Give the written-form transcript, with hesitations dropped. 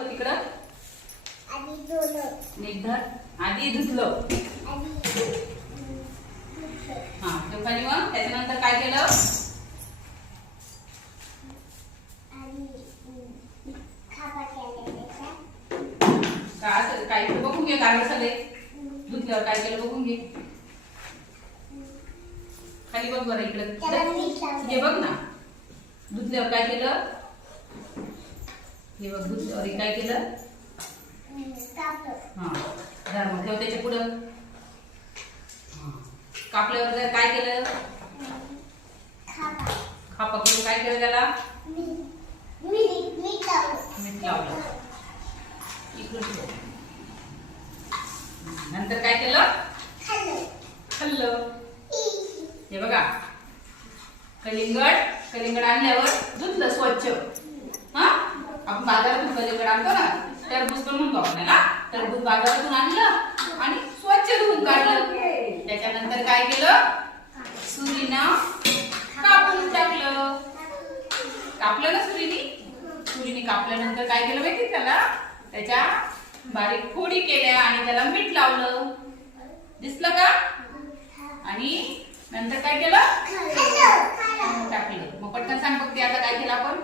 तिकडं निर्धार आधी धुतलं. हा तो खाली मग त्याच्यानंतर काय केलं? काय बघून घे. काय सगळे धुतल्यावर काय केलं बघून घे. खाली बघ बरं इकडं हे बघ ना. धुतल्यावर काय केलं? हे बघ धुतल्यावर काय केलं? हा धर्म ठेव त्याच्या पुढं. कापल्यावर काय केलं? खापा करून काय केलं त्याला? मीठ लावलं. इकडून ठेव. नंतर काय केलं? खाल्लं. हे बघा कलिंगड आणल्यावर धुतलं स्वच्छ. हा आपण बाजारातून कलिंगड आणतो ना, टरबूज पण म्हणतो आपण ना. टरबूज बाजारातून आणलं आणि स्वच्छ धुवून काढलं. त्याच्यानंतर काय केलं? सुरीनं कापून टाकलं. कापलं ना सुरीने कापल्यानंतर काय केलं माहिती त्याला? त्याच्या बारीक फोडी केल्या आणि त्याला मीठ लावलं. दिसलं का? आणि नंतर काय केलं? टाकलं. मग पटकन सांग बघते आता काय केलं आपण?